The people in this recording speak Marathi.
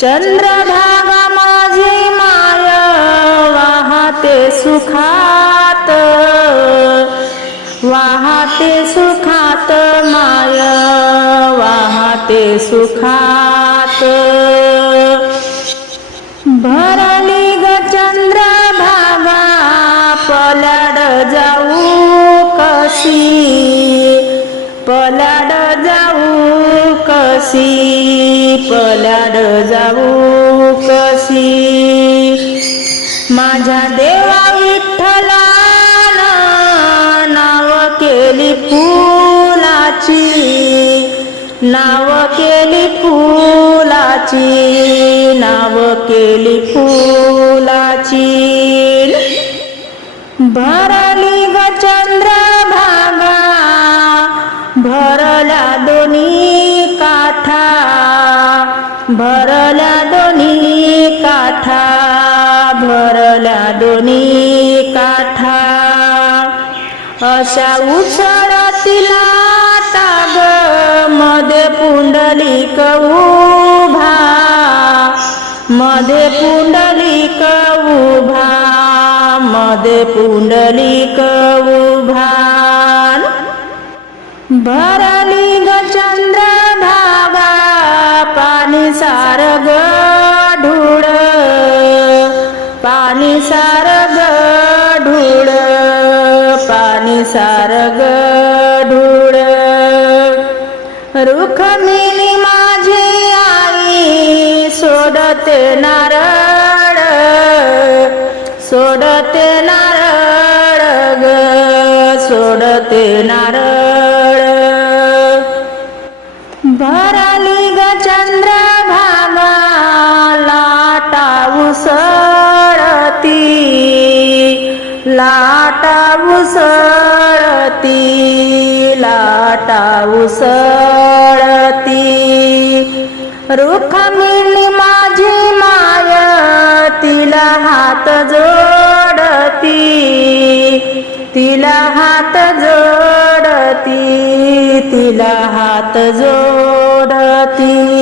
चंद्रभागा माझी माय वाहते सुखात. वाहते सुखात माय वाहते सुखात. पलाड जाऊ कशी? पलाड जाऊ कशी? माझ्या देवा विठ्ठला नाव केली फुलाची. नाव केली फुलाची नाव केली फुलाची. भरली भरल्या दोन्ही काठा भरल्या दोन्ही काठा अशा उसळतीला ताग मध्ये पुंडलिक उभा मध्ये पुंडलिक उभा मध्ये पुंडलिक उभा भरली पाणी सार ढूळ पाणी सार ढूळ रुखमिनी माझी आई सोडते नारळ सोडते नारळ ग सोडते नारळ. लाटा उसळती लाटा उसळती रुखमिली माझी माय तिला हात जोडती तिला हात जोडती तिला हात जोडती.